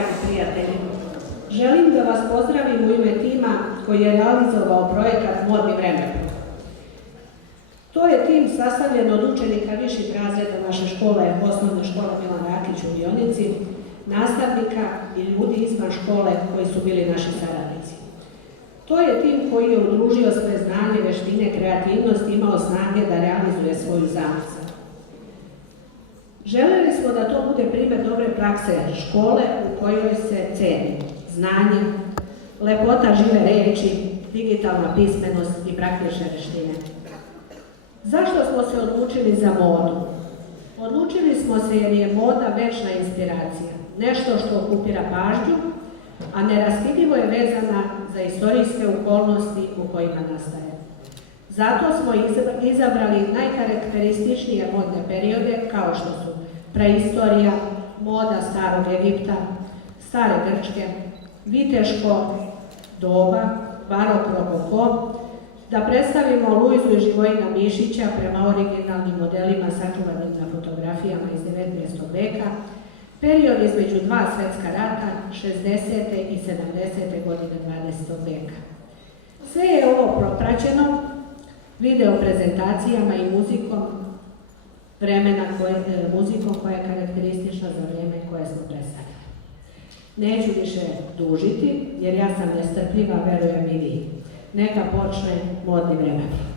dragi prijatelji. Želim da vas pozdravim u ime tima koji je realizovao projekat Modni vremeplov. To je tim sastavljen od učenika viših razreda naše škole, osnovne škole Milan Rakić u Dionici, nastavnika i ljudi izvan škole koji su bili naši saradnici. To je tim koji je udružio sve znanje, veštine, kreativnost i imao snage da realizuje svoju zamisao. Želeli smo da to bude primjer dobre prakse škole u kojoj se ceni znanje, lepota žive reči, digitalna pismenost i praktične veštine. Zašto smo se odlučili za modu? Odlučili smo se jer je moda večna inspiracija, nešto što okupira pažnju, a neraskidivo je vezana za istorijske okolnosti u kojima nastaje. Zato smo izabrali najkarakterističnije modne periode kao što su preistorija, moda starog Egipta, stare Grčke, viteško doba, barok, rokoko, da predstavimo Luizu i Živojina Mišića prema originalnim modelima sačuvanim na fotografijama iz 19. veka, period između dva svjetska rata, 60. i 70. godine 20. veka. Sve je ovo propraćeno video prezentacijama i muzikom muzikom koja je karakteristična za vrijeme koje smo predstavili. Neću više dužiti, jer ja sam nestrpljiva, verujem i vi. Neka počne Modni vremeplov.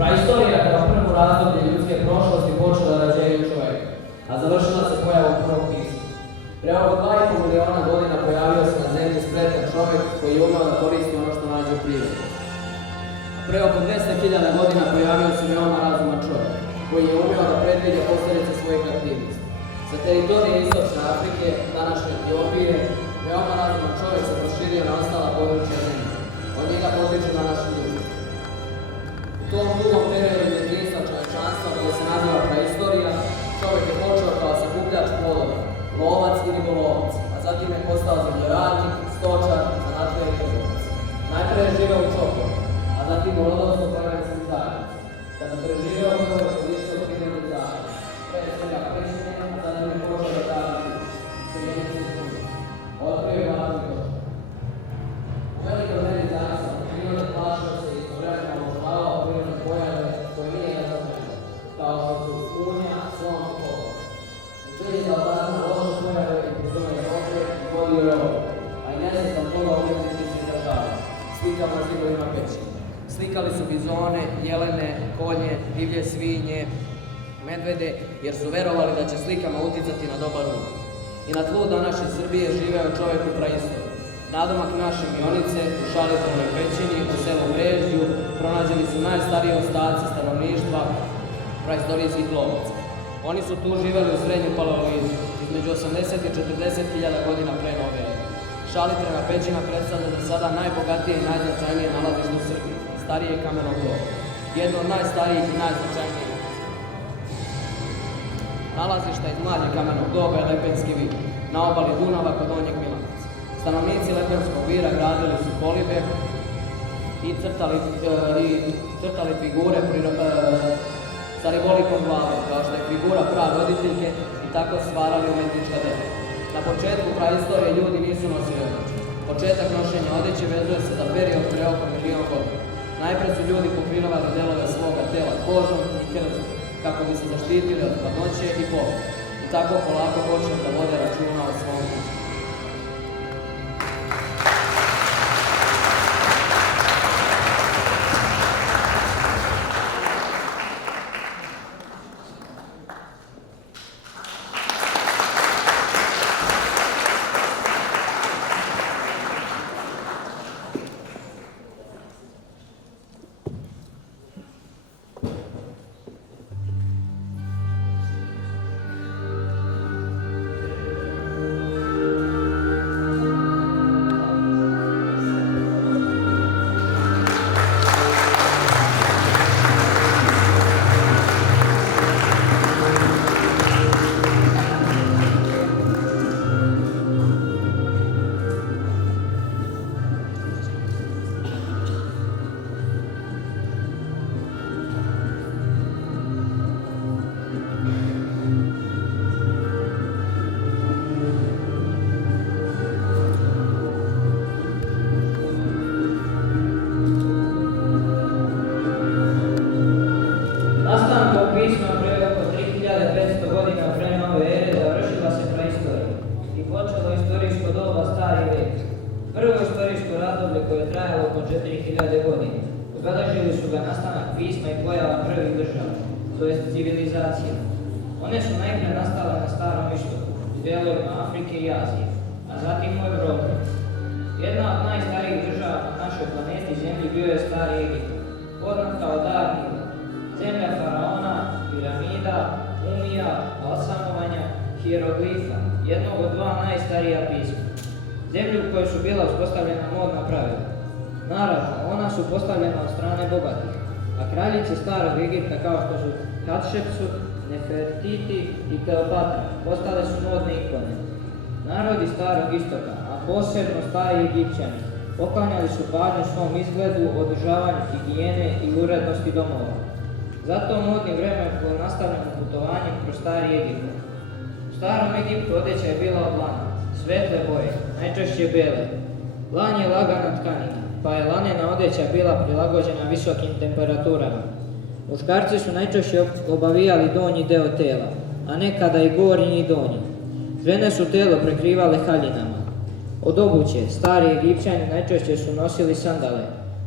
Praistorija kao prvo razdoblje ljudske prošlosti počela rađenjem čovjeka, a završila se pojavom prvog pisma. Pre oko 2,5 miliona godina pojavio se na zemlji spretan čovjek koji je umeo da koristi ono što nađe u prirodi. Pre oko 200.000 godina pojavio se veoma razuman čovjek koji je umeo da predviđa posljedice svojih aktivnosti. Sa teritorije istočne Afrike, današnje Etiopije, veoma razuman čovjek se proširio na ostala područja zemlje. Od njega potiču današnji ljudi. U tom dugom periodu jedinstva čovječanstva koji se naziva praistorija, čovjek je počeo kao sakupljač plodova, lovac i ribolovac, a zatim je postao zemljoradnik, stočar, zanatlija i trgovac. Najprije je živeo u čoporu, a zatim u rodovstvu prvenstvenih zajednica. Kada preživeo prvo je koristio prirodnih zajednica, pre svega pećenje, a zatim je počeo da raditi seljenice i kuće. Otkrio je važni košar. U velikoj meri zajednica prirode plašao se i istovremeno obožavao prirodne pojave koje nije razumeo, kao što su unja, slon i polo. U želji da odrazno loše pojave i prizove Evrope i vodio je ovo, a i nesvjestan toga umjetnici se izražavaju, slikama na zidovima pećine. Slikali su bizone, jelene, konje, divlje svinje, medvede, jer su verovali da će slikama uticati na dobar um. I na tlu današnje Srbije živeo čovjek u praistoriji. Nadomak naše Mionice, u Šalitrovoj pećini, u selu Brežju, pronađeni su najstariji ostaci stanovništva praistorijskih lovaca. Oni su tu živeli u srednju paleolitu, između 80 i 40.000 godina pre nove ere. Šalitrova pećina predstavlja za sada najbogatije i najznačajnije nalazište u Srbiji, starije kamenog doba. Jedno od najstarijih i najznačajnijih nalazišta iz mlađeg kamenog doba je Lepenski vir, na obali Dunava kod Donjeg Milanovca. Stanovnici Lepenskog vira gradili su kolibe i crtali figure sa ribolikom glavom, kao što je figura praroditeljke, i tako stvarali umetnička dela. Na početku praistorije ljudi nisu nosili odeću. Početak nošenja odeće vezuje se za period pre oko 1.000.000 godina. Najpre su ljudi pokrinovali delove svoga tela kožom i krzom, kako bi se zaštitili od hladnoće i poplava i tako polako počeli da vode računa o svom kuću. Obeležili su ga nastanak pisma i pojava prvih država, to jest civilizacija. One su najprije nastale na Starom istoku, u dijelovima Afrike i Azije, a zatim u Evropi. Jedna od najstarijih država na našoj planeti Zemlji bio je Stari Egipat, poznat kao Dar Nila, zemlja faraona, piramida, mumija, balsamovanja, hieroglifa, jednog od dva najstarija pisma. Zemlju u kojoj su bila uspostavljena modna pravila. Naravno, ona su postavljena od strane bogatih, a kraljice Starog Egipta kao što su Hatšepsut, Nefertiti i Kleopatra postale su modne ikone. Narodi Starog Istoka, a posebno stari Egipćani, poklanjali su pažnju svom izgledu, održavanju higijene i urednosti domova. Zato modni vremen bilo nastavljeno putovanjem kroz Stari Egipat. U Starom Egiptu odjeća je bila od lana, svetle boje, najčešće bele. Lan je lagana tkanina, pa je lanena odjeća bila prilagođena visokim temperaturama. Muškarci su najčešće obavijali donji deo tela, a nekada i gornji i donji. Žene su telo prekrivale haljinama. Od obuće, stari Egipćani najčešće su nosili sandale,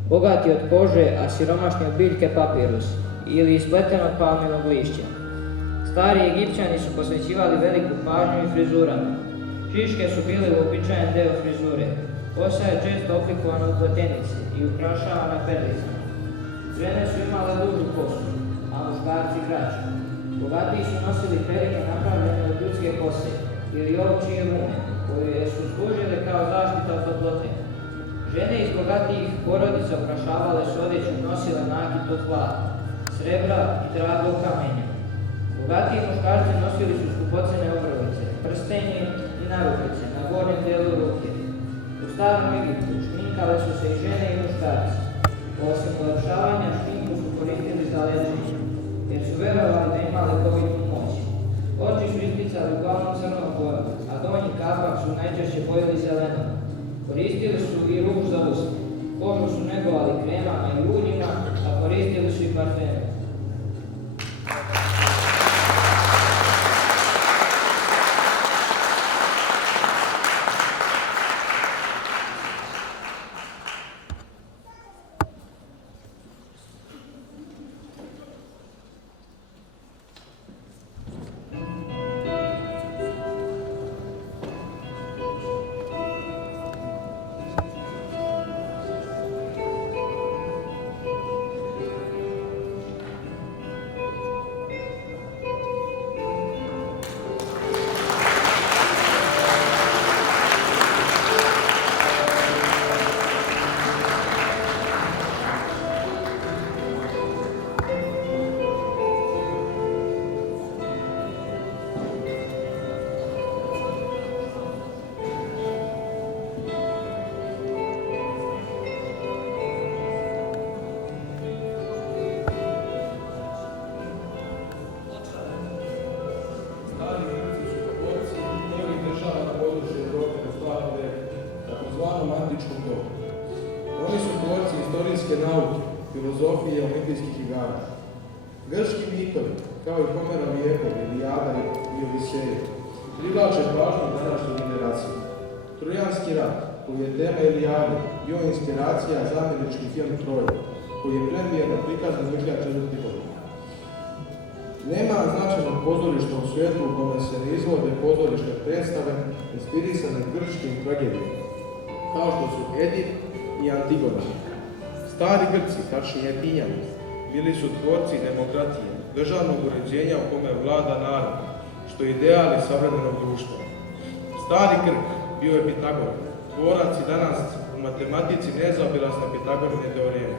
bogati od kože, a siromašni od biljke papirus ili ispletenog palminog lišća. Stari Egipćani su posvećivali veliku pažnju i frizurama. Šiške su bile uobičajen deo frizure. Kosa je često oblikovana u pletenici i ukrašavana perlicama. Žene su imale dužu kosu, a muškarci kraću. Bogatiji su nosili perike napravljene od ljudske kose ili ovčje rume, koje su služile kao zaštita od toplote. Žene iz bogatijih porodica ukrašavale su odjeću, nosile nakit od zlata, srebra i dragog kamenja. Bogatiji muškarci nosili su skupocene obrvice, prstenje i narukvice na gornjem delu ruke. U Starom Egiptu šminkale su se i žene i muškarci. Osim ulepšavanja, šminku su koristili za lečenje, jer su verovali da ima lekovitnu moć. Oči su isticali uglavnom crnom bojom, a donji kapak su najčešće bojili zelenom. Koristili su i ruž za usta. Kožu su negovali kremama i uljima, a koristili su i parfeme. Oni su tvorci istorijske nauke, filozofije i olimpijskih igara. Grčki mitovi, kao i Homerovi epovi, Ilijada i Odiseja, privlače pažnju današnje generacije. Trojanski rat, koji je tema Ilijade, bio je inspiracija za američki film Troja, koji je premijerno prikazan 2004. godine. Nema značajnog pozorišta u svijetu u kome se ne izvode pozorišne predstave inspirisane grčkim tragedijama, kao što su Edip i Antigona. Stari Grci, tačnije Atinjani, bili su tvorci demokratije, državnog uređenja u kome vlada narod, što je ideali savremenog društva. Stari Grk bio je Pitagor, tvorac i danas u matematici nezaobilazne Pitagorine teoreme.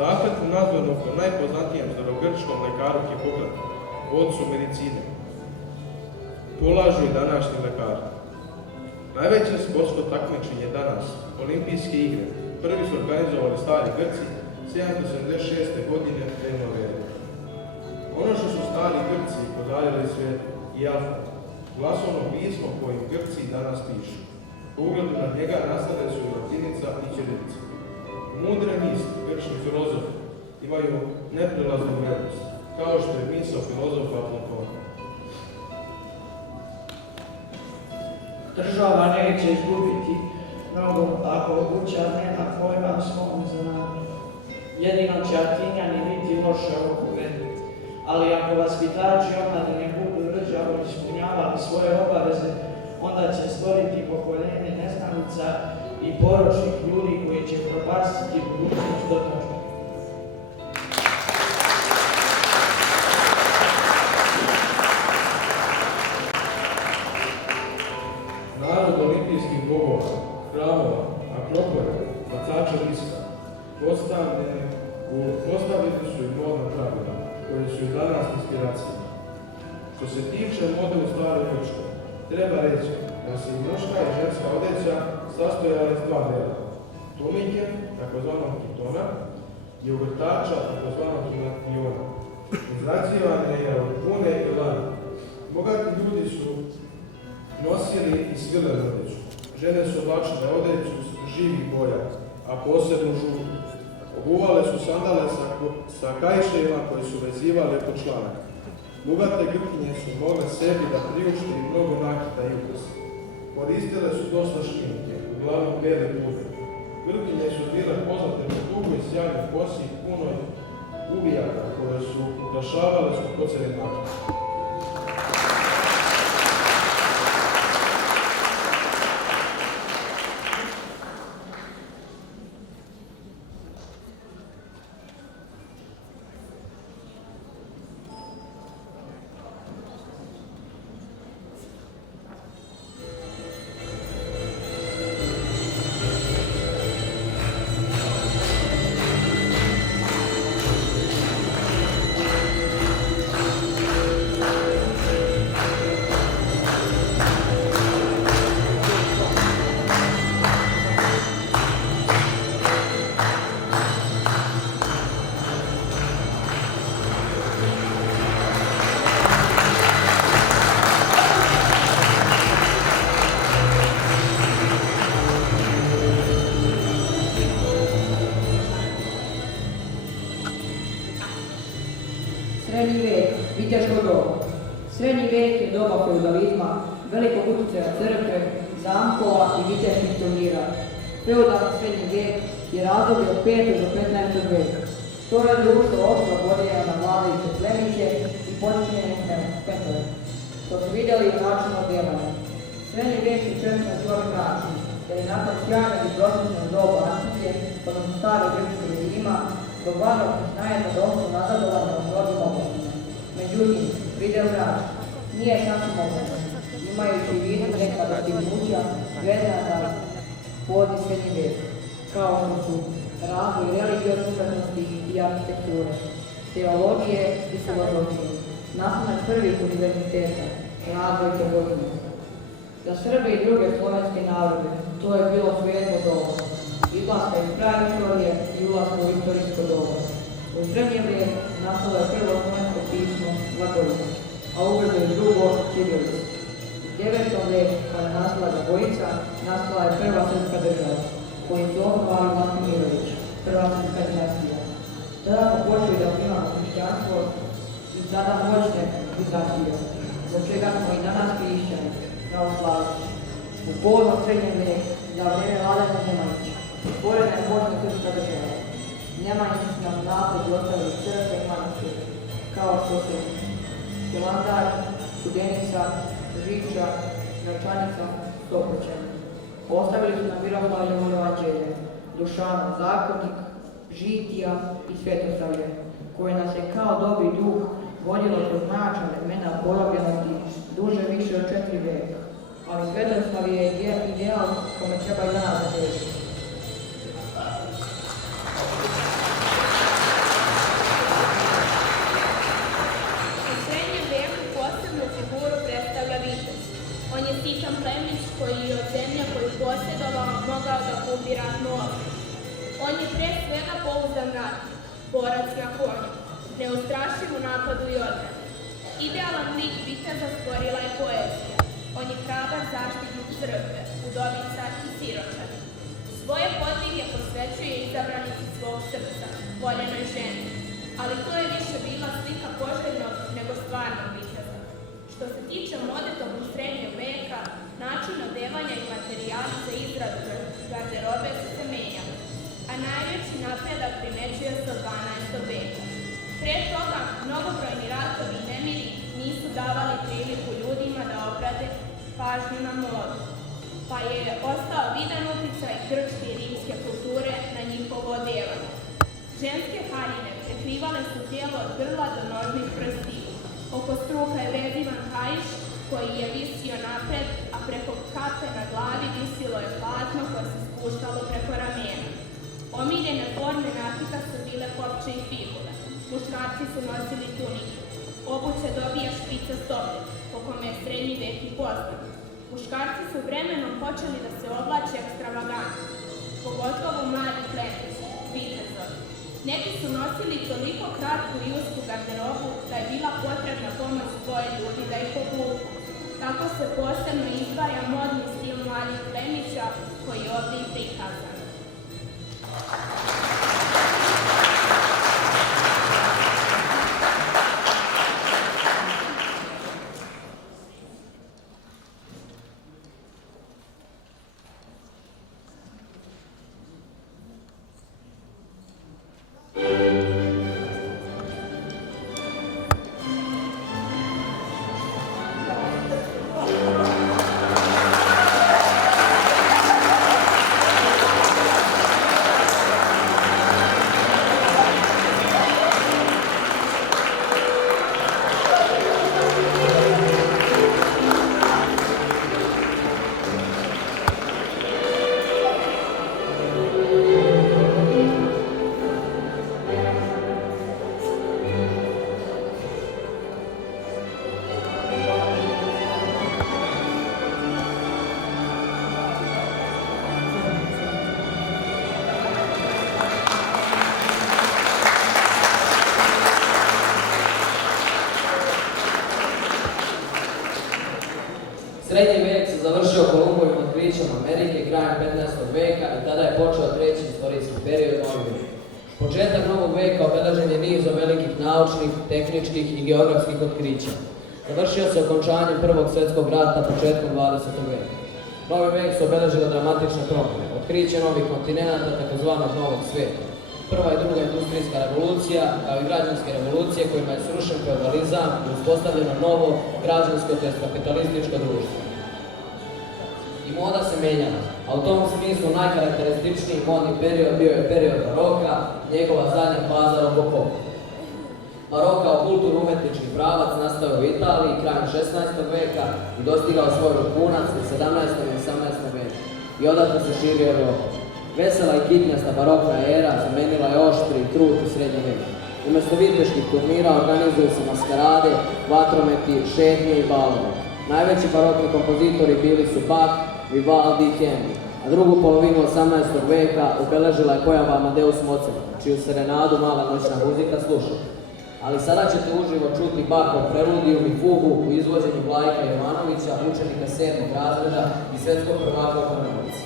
Zakletvu nazvanu po najpoznatijem starogrčkom lekaru Hipokratu, ocu medicine, polažu i današnji lekari. Najveće sportsko takmičenje danas, Olimpijske igre, prvi su organizovali stari Grci 776. godine prema ere. Ono što su stari Grci podarili svijetu i alfabet, glasovno pismo kojim Grci danas pišu. Po ugledu na njega nastale su i latinica i ćirilica. Mudre misli grčki filozofi imaju neprilaznu vrednost, kao što je misao filozofa Platona. Država neće izgubiti mnogo ako obućane na pojma svom znanju. Jedino će Atinjani biti loše okube, ali ako vaspitači omladine budu rđavo ispunjavali svoje obaveze, onda će stvoriti pokoljenje neznanica i poročnih ljudi koji će propastiti budućnost dotačnog. Narod olimpijskih bogova, hramova, akropolja, bacača lista, postavili su i modna pravila, koje su i danas inspiracije. Što se tiče mode u staroj Grčkoj, treba reći da se i muška i ženska odeća sastojala iz dva dela. Tunike, takozvanog kitona, i uvrtača, takozvanog iona. Izrađivane je od pune i lana. Bogati ljudi su nosili i svilenu odeću. Žene su oblačile odeću živih boja, a posebno žutu. Obuvale su sandale sa kaiševima koji su vezivale po članak. Bogate Grkinje su mogle sebi da priušti mnogo nakita i ukusa. Koristile su dosta šminke, uglavnom bijele pudre. Grkinje su bile poznate po dugoj sjajnoj kosi i punoj uvijaka koje su ukrašavale skupocene nakita. Srednji vijek, viteško doba. Srednji vijek je doba feudalizma, velikog utjecaja crkve, zamkova i viteških turnira. Feudalni srednji vijek je razdoblje od 5. do 15. vijeka. To je društvo oštro podijeljeno na vladajuće plemiće i počinjene petove, što su vidjeli i načinu djelovanja. Srednji vijek je često zove način, jer je nakon sjajnog i prosječnog doba antike, odnosno stare grčke režima, zbog važnog najjedno došlo nazadovanja u mnogim oblastima. Međutim, pridjev znači, nije sasvim moguće, imajući u vidu neka dostignuća vezana za pozni srednji vijek, kao što su razvoj religiozne umjetnosti i arhitekture, teologije i filozofije, nastanak prvih univerziteta, razvoj trgovine. Za Srbe i druge slovenske narode to je bilo svijetlo doba, izlaska iz praistorije i ulaska u istorijsko doba. U srednje vrijeme nastalo je prvo slovensko pismo glagoljica, a ubrzo i drugo ćirilica. U 9. vijeku, kada je nastala Gabojica, nastala je prva srpska država, koju su osnovali Vlatko Mirović, prva srpska dinastija. Tada smo počeli da primamo hrišćanstvo i sada moćne Bizantije, zbog čega smo i danas hrišćani, pravoslavci. U povodnom srednjem vijeku, za vrijeme vladanja Nemanjića, stvorena je moćna srpska država. Nemanjići su nam nasljeđe ostavili crkve i manastire, kao što su Hilandar, Studenica, Žiča, Gračanica, Stopoćan. Ostavili su nam Miroslavljevo evanđelje, Dušanov zakonik, Žitija i Svetosavlje, koje nas je kao dobri duh vodilo kroz mračna vremena porobljenosti duže više od 4 vijeka. Ali Svetosavlje je ideal kome treba i danas zatežiti. U srednjem vijeku posebnu figuru predstavlja vitez. On je sitan plemić koji je od zemlje koju posjedovao mogao da kupi ratnu opremu. On je pre svega pouzdan ratnik, borac na konju, neustrašiv u napadu i odbrani. Idealan lik viteza stvorila je poezija. On je hrabar zaštitnik crkve, udovica i siročan. Svoje podvige posvećuje izabranici svog srca, voljenoj ženi, ali to je više bila slika poželjnog nego stvarnog viteza. Što se tiče mode tokom srednjeg veka, način odevanja i materijali za izradu garderobe su se menjali, a najveći napredak primećuje se od 12. veka. Pre toga, mnogobrojni ratovi i nemiri nisu davali priliku ljudima da obrate pažnju na modu, pa je ostao vidan uticaj grčke i rimske kulture na njihovo odevanje. Ženske haljine prekrivale su tijelo od grla do nožnih prstiju. Oko struka je vezivan kaiš koji je visio napred, a preko kape na glavi visilo je platno koje se spuštalo preko ramena. Omiljene forme nakita su bile kopče i figule. Muškarci su nosili tunike. Obuće dobija špica stope, po kome je srednji vek i poznat. Muškarci su vremenom počeli da se oblače ekstravagantno, pogotovo mladi plemići, vitezovi. Neki su nosili toliko kratku i usku garderobu da je bila potrebna pomoć dvoje ljudi da ih obuku. Tako se posebno izdvaja modni stil mladih plemića koji je ovdje i prikazan. Srednji vijek se završio Kolumbovim otkrićem Amerike krajem 15. veka i tada je počeo treći istorijski period novi vijek. Početak novog vijeka obeležen je nizom velikih naučnih, tehničkih i geografskih otkrića. Završio se okončanjem Prvog svjetskog rata početkom 20. vijeka. Novi vijek su obeležile dramatične promjene, otkriće novih kontinenata tzv. Novog svijeta. Prva i druga industrijska revolucija, kao i građanske revolucije kojima je srušen feudalizam i uspostavljeno novo građansko tj. kapitalističko društvo. I moda se menjala, a u tom smislu najkarakterističniji modni period bio je period baroka, njegova zadnja faza rokoko. Barok kao kulturno-umetnički pravac nastao je u Italiji krajem 16. veka i dostigao svoj vrhunac u 17. i 18. veku i odatle se širio Evropom. Vesela i kitnjasta barokna era zamenila je oštri i trud u srednjem vijeku. Umjesto viteških turnira organizuju se maskarade, vatrometi, šetnje i balove. Najveći barokni kompozitori bili su Bach, Vivaldi i Handel, a drugu polovinu 18. veka obeležila je pojava Amadeus Mozart, čiju serenadu Mala noćna muzika sluša. Ali sada ćete uživo čuti Bachov preludijum i fugu u izvođenju Vlajka Jovanovića, učenika 7. razreda i svjetskog prvaka u harmonici.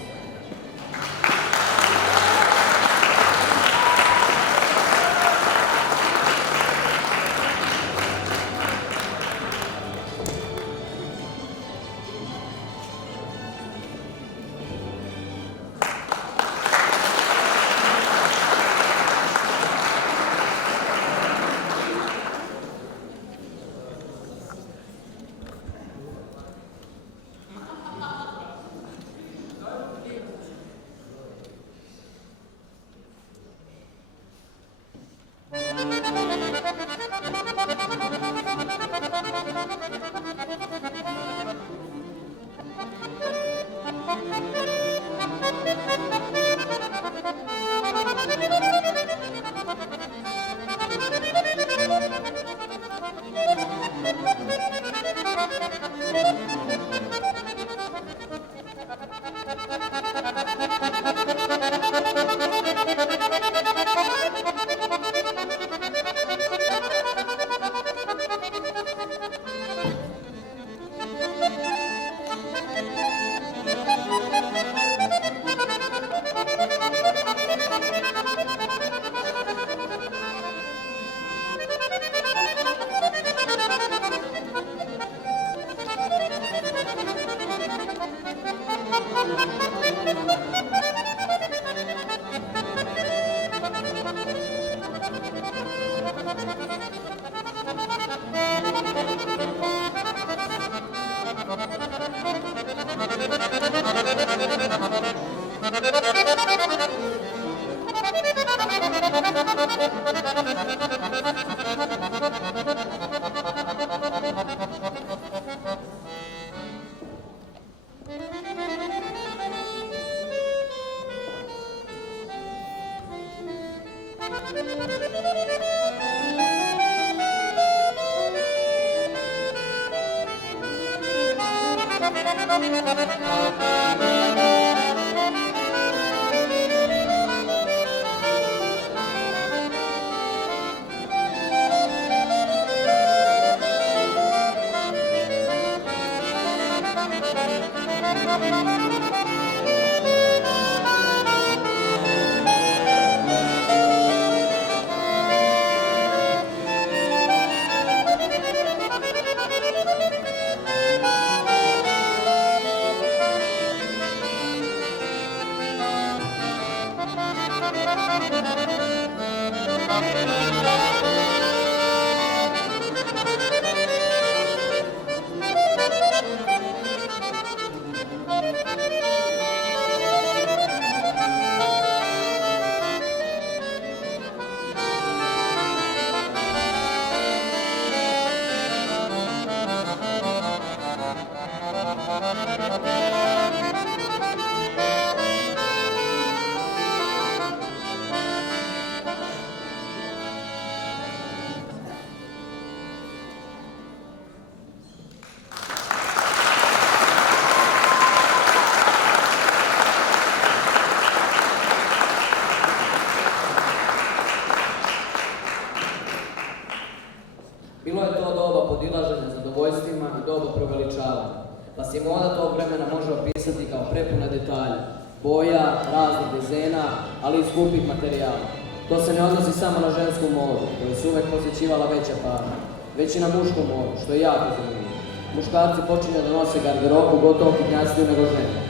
Bilo je to doba podilaženja zadovoljstvima i doba preveličavanja, pa se moda tog vremena može opisati kao prepuna detalja, boja, raznih dezena, ali i skupih materijala. To se ne odnosi samo na žensku modu, koja se uvek posjećivala veća pažnja, već i na mušku modu, što je jako zanimljivo. Muškarci počinju da nose garderobu gotovo hitnjastiju nego žene.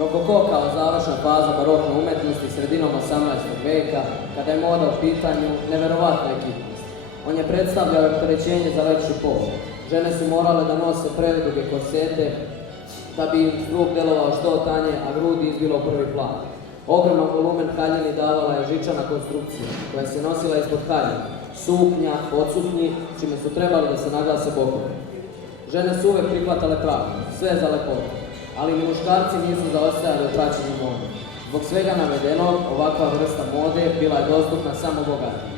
Rokoko kao završna faza barokne umetnosti sredinom 18. veka, kada je moda u pitanju, neverovatna ekipnost. On je predstavljao opterećenje za veću pol. Žene su morale da nose preduge korsete da bi im struk delovao što tanje, a grudi izbilo u prvi plan. Ogroman volumen haljini davala je žičana konstrukcija, koja se nosila ispod haljina, suknja, podsuknji, čime su trebali da se naglase bokovi. Žene su uvek prihvatale pravdu, sve za lepotu, ali ni muškarci nisu zaostajali u praćenju mode. Zbog svega navedenog, ovakva vrsta mode bila je dostupna samo bogatima.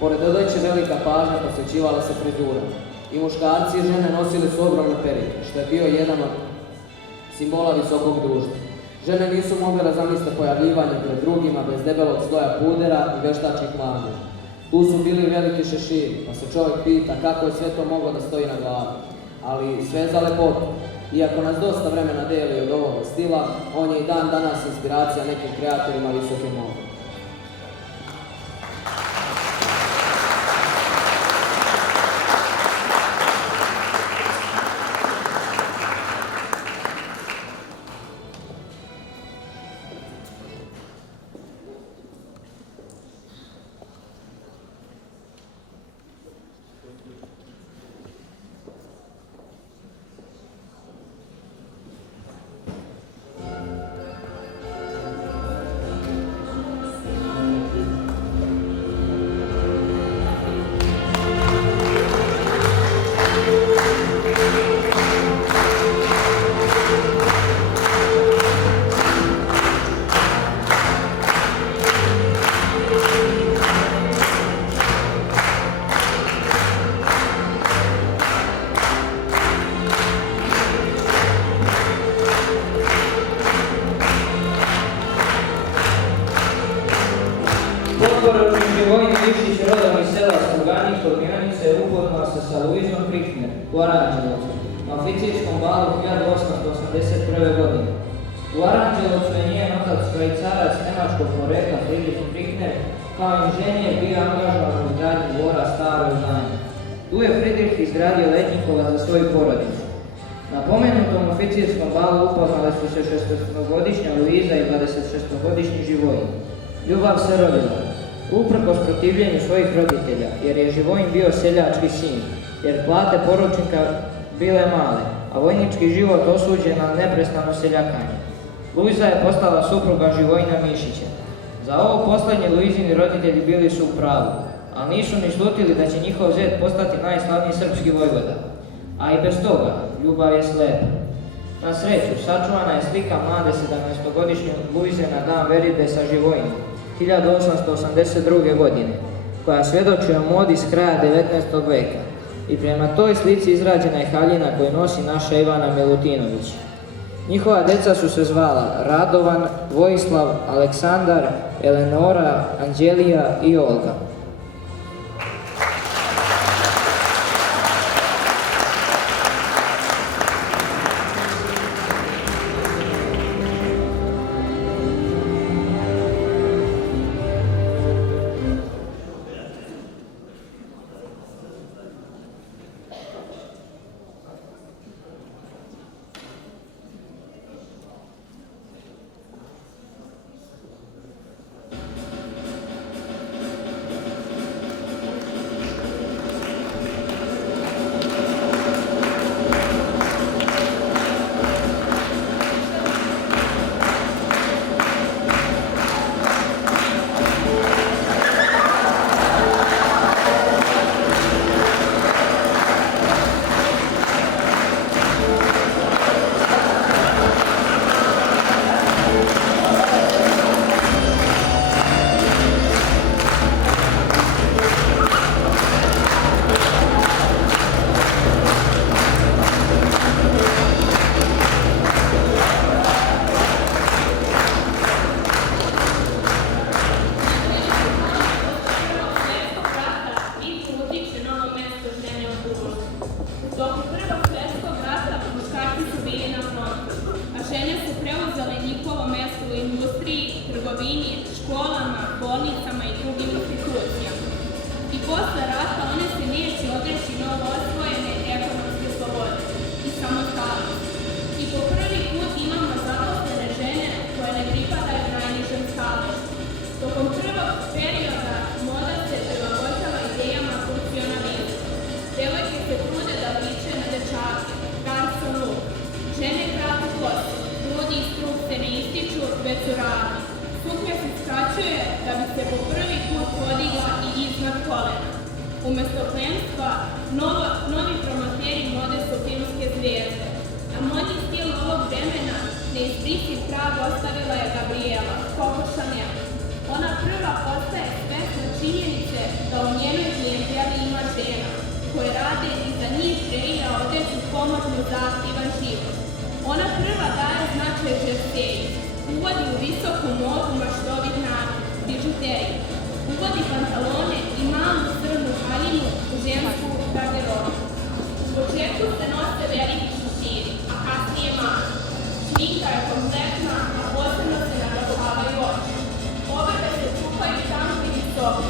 Pored odeće velika pažnja posvećivala se frizurama. I muškarci i žene nosili su ogromne perike, što je bio jedan od simbola visokog društva. Žene nisu mogle da zamisle pojavljivanje pred drugima bez debelog sloja pudera i veštačkih mladeža. Tu su bili veliki šeširi, pa se čovjek pita kako je sve to moglo da stoji na glavi. Ali sve za lepotu. Iako nas dosta vremena deli od ovoga stila, on je i dan danas inspiracija nekim kreatorima visoke mode. sa Luizom Prichner u Aranđelovcu na oficirskom balu 1881. godine. U Aranđelovcu je njen otac švajcarac njemačkog porekla Friedrich Prichner kao inženjer bio angažovan u izgradnji dvora Staro Izdanje. Tu je Friedrich izgradio letnjikova za svoju porodicu. Na pomenutom oficirskom balu upoznale su se 16-godišnja Luiza i 26-godišnji Živojin. Ljubav se rodila, uprkos protivljenju svojih roditelja, jer je Živojin bio seljački sin, jer plate poručnika bile male, a vojnički život osuđen na neprestano seljakanje. Luiza je postala supruga Živojina Mišića. Za ovo posljednje Luizini roditelji bili su u pravu, ali nisu ni slutili da će njihov zet postati najslavniji srpski vojvoda. A i bez toga, ljubav je slepa. Na sreću, sačuvana je slika mlade 17-godišnje Luize na dan veridbe sa Živojinom, 1882. godine, koja svjedoči o modi s kraja 19. veka. I prema toj slici izrađena je haljina koju nosi naša Ivana Milutinović. Njihova deca su se zvala Radovan, Vojislav, Aleksandar, Eleonora, Anđelija i Olga. Umjesto plemstva, novi promoteri mode su filmske zvijezde, a modni stil ovog vremena neizbrisiv trag ostavila je Gabriela, Coco Chanel. Ona prva postaje svesna činjenice da u njenoj klijenteli ima žena, koje rade i za njih kreira odeću pomodnu zaaktivan život. Ona prva daje značaj žesteji, uvodi u visoku modu maštovih bižuteriju, uvodi pantalone i malu crnu haljinu u žensku garderobu. U početku se nose veliki šeširi, a kasnije mali. Šminka je kompletna, a posebno se naglašavaju oči. Obrve se čupaju samo i visoko,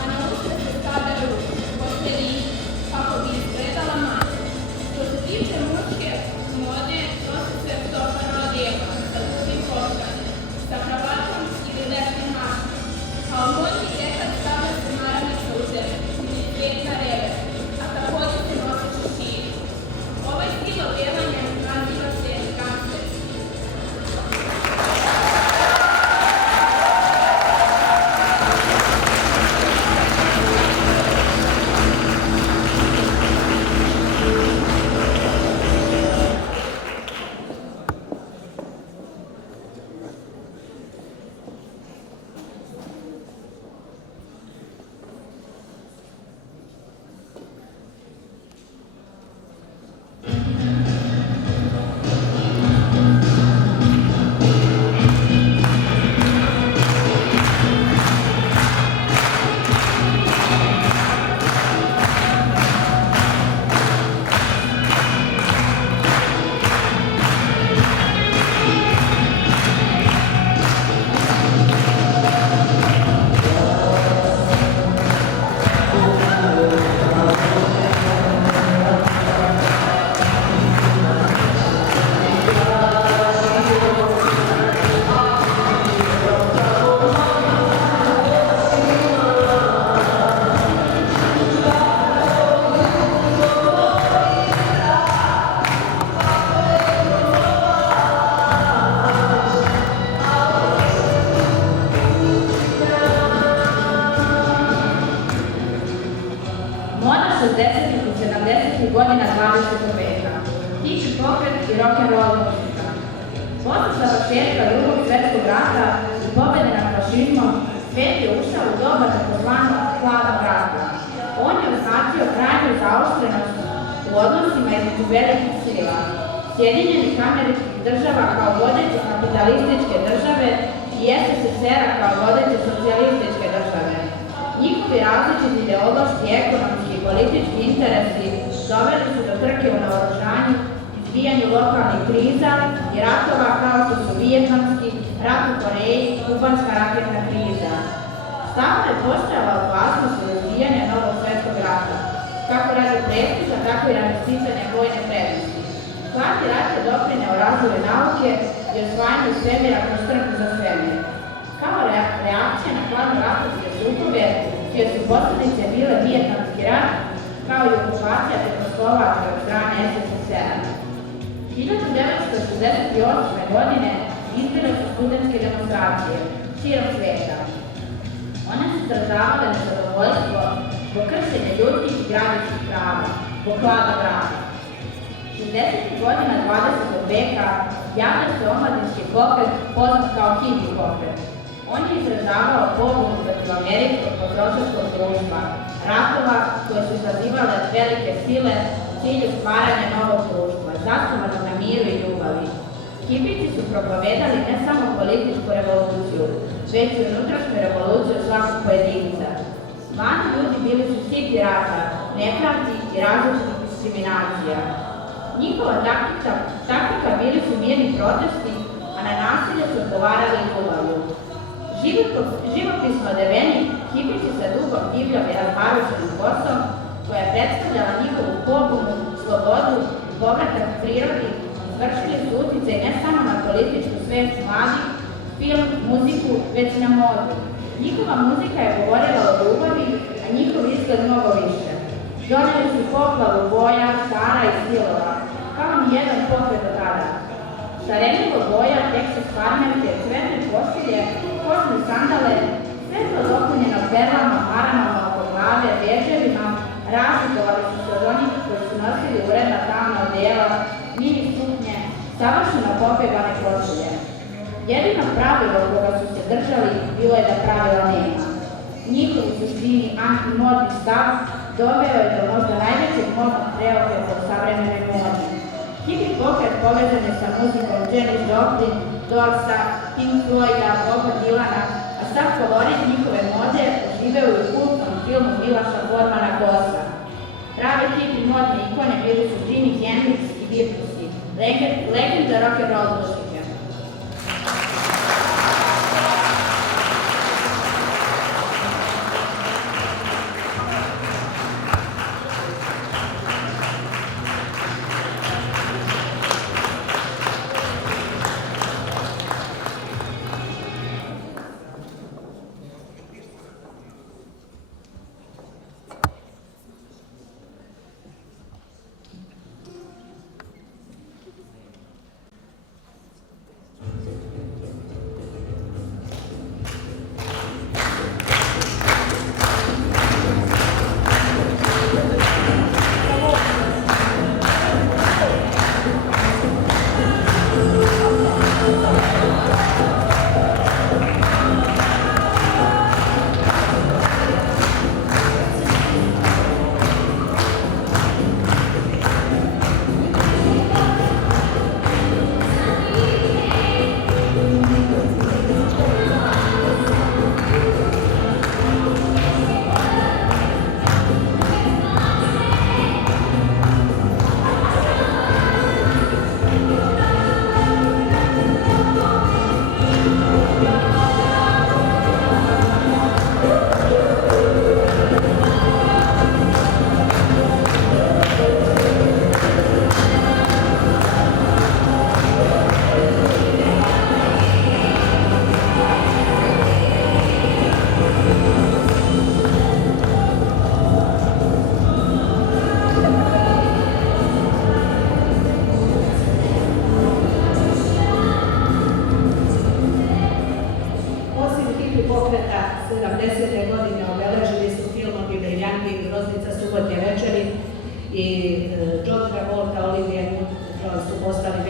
a na uštre se stavlja ruž, postelin, kako bi izgledala manje. Što se tiče muške mode, nose se štošana odjeva sa dugim košarjem, sa kravatom ili lepnim mašom. Kao modni detalj stavlja se maramica u žene ili cvjetna reve, a također se nose šeširi. Ovaj stil i rock'n'roll muzika. Posle završetka Drugog svjetskog rata i pobjede nad fašizmom, svet je ušao u doba takozvanog hladnog rata. On je označio krajnju zaoštrenost u odnosima između velikih sila, Sjedinjenih Američkih Država kao vodeće kapitalističke države i SSSR-a kao vodeće socijalističke države. Njihovi različiti ideološki, ekonomski i politički interesi doveli su do trke u naoružanju, izbijanju lokalnih kriza i ratova kao što su vijetnamski, rat u Koreji i kubanska raketna kriza. Stalno je postojala opasnost od izbijanja Novog svjetskog rata, kako radi prestiža, tako i radi sticanja vojne prednosti. Hladni rat je doprineo razvoju nauke i osvajanju svemira kroz trku za svemir. Kao reakcija na hladno-ratovske sukobe, čije su posljedice bile vijetnamski rat, kao i okupacija Čehoslovačke od strane SSSR-a. 1968. godine izbile su studentske demonstracije širom sveta. One su izražavale nezadovoljstvo zbog kršenja ljudskih i građanskih prava, zbog hladnog rata. 60. godina 20. veka javlja se omladinski pokret poznat kao hippie pokret. On je izražavao pobunu protiv američkog potrošačkog društva, ratova koje su izazivale velike sile u cilju stvaranja novog društva, zasnovanog na miru i ljubavi. Hipici su propovedali ne samo političku revoluciju, već i unutrašnju revoluciju svakog pojedinca. Mladi ljudi bili su siti rata, nepravdi i različitih diskriminacija. Njihova taktika bili su mirni protesti, a na nasilje su odgovarali ljubavlju. Živopisno odeveni, hipici sa dugom divljom i razmarušenim kosom, koja je predstavljala njihovu pobunu, slobodu i povratak prirodi, izvršili su uticaj ne samo na političku svest mladih, film, muziku, već na modu. Njihova muzika je govorila o ljubavi, a njihov izgled mnogo više. Doneli su poplavu boja, šara i stilova, kao ni jedan pokret od tada. Šarenjivo boja, Texas farmerke, cvetne košilje, kožne sandale, sve to dopunjeno perlama, maramama oko glave, veževima, razlikovali su se od onih koji su nosili uredna tamna odela, mini suknje, savršeno popevane košilje. Jedino pravilo koga su se držali bilo je da pravila nema. Njihov u suštini antimodni stav doveo je do možda najvećeg modnog preokreta u savremenoj modi. Hippie pokret povezan je sa muzikom Janis Joplin, Dorsa, Pink Floyda, Boba Dylana, a sad favorit njihove mode uživaju u kultnom filmu Miloša Formana Gosa. Prave hippie modne ikone bili su Jimi Hendrix i Virtusi, legenda rock'n'roll muzike.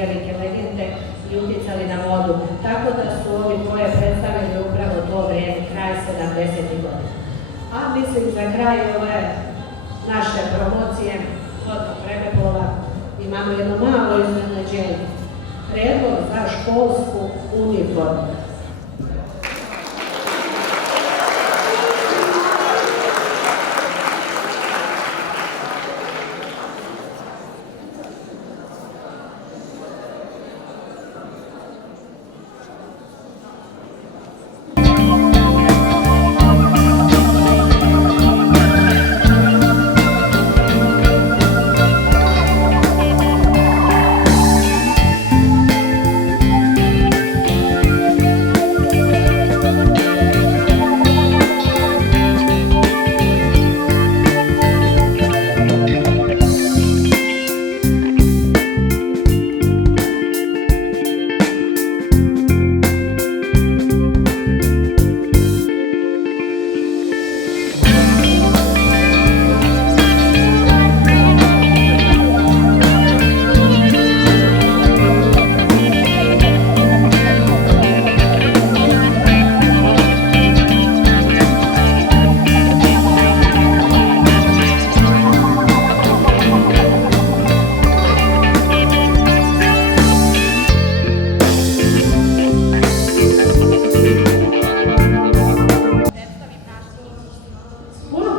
velike legende i utjecali na modu, tako da su ovi boje predstavili upravo to vrijeme, kraj 70. godina. A mislim za kraj ove naše promocije modnog vremeplova imamo jedno malo iznenađenje. Predlog za školsku uniformu.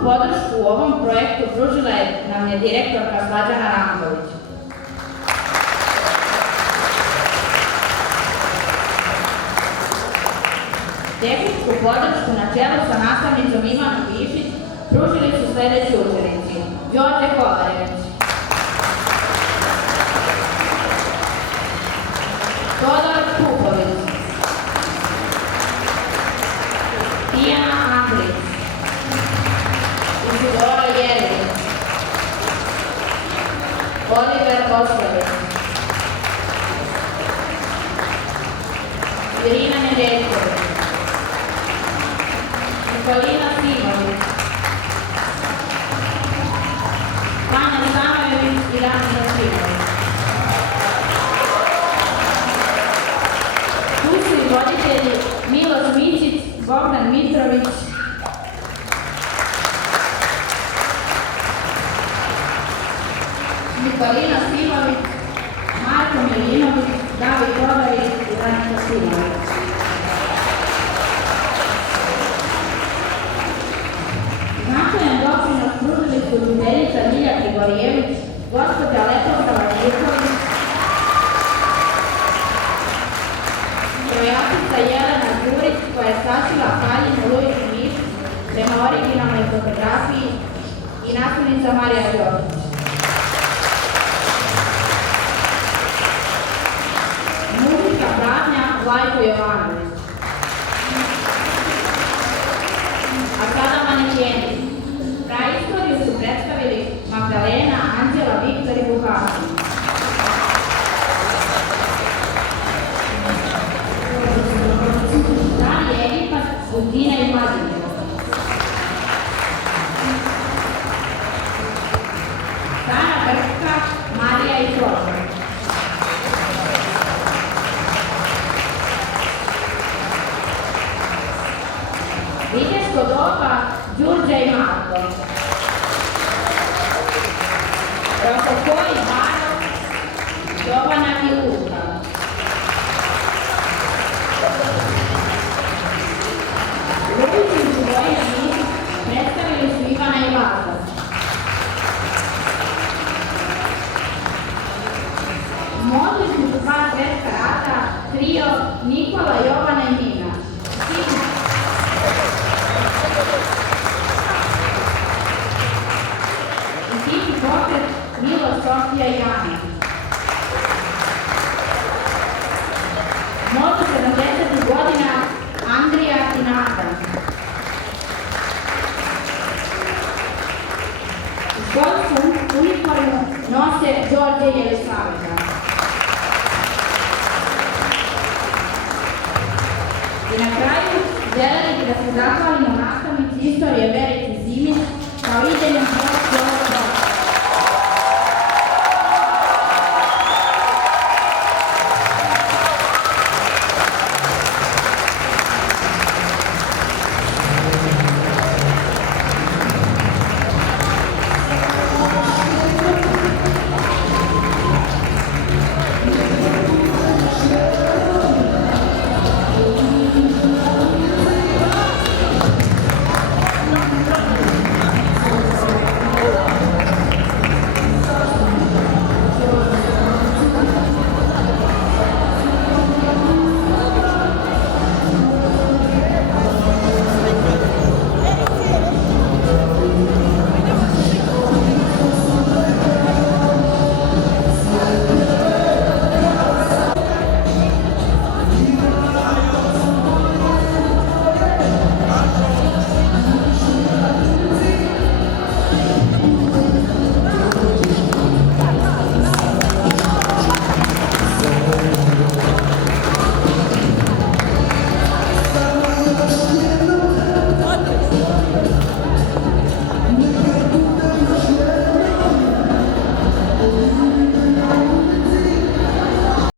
Podršku u ovom projektu pružila nam je direktorka Slađana Ranković. Tehničku podršku na čelu sa nastavnicom Ivanom Višić pružili su sljedeći učenici: Đorđe Kolarević, Todor Kuković, Tijana Andrić, Isidora Jelić, Oliver Oslović, Irina Nedeljković, Nikolina Simović, Vanja Samojević i Damir Simović. Tu su i voditelji Miloš Mičić, Bogdan Mitrović, Nikolina Simović, Marko Milinović, David Todorić i Ranko Simović. Značajan doprinos pružili su učiteljica Milja Grigorijević, gospođa Leposlava Živković, strojačica Jelena Đurić koja je sačila haljinu Luis Miš prema originalnoj fotografiji i nastavnica Marija Đokić. Muzička pratnja Vlajko Jovanović. A sada manekeni. Praistoriju su predstavili Magdalena, Anđela, Viktor i Vukasin. Stari Egipat, Udina i Mladine. Stara Grčka, Marija i Prošla. Viteško doba, Đurđa i Marko. Rokoko i Barok, Jovana i Luka. Lukić i Vojna Mišić predstavili su Ivana i Lazar. Modlični su dva svetska rata, trio Nikola, Jovana i Nina. I tihi pokret Milo, Sofija i Ana. Modu 70. godina Andrija i Nada. Školsku uniformu nose Đorđe i Jelisaveta. I na kraju želeli da se zahvalimo nastavnici istorije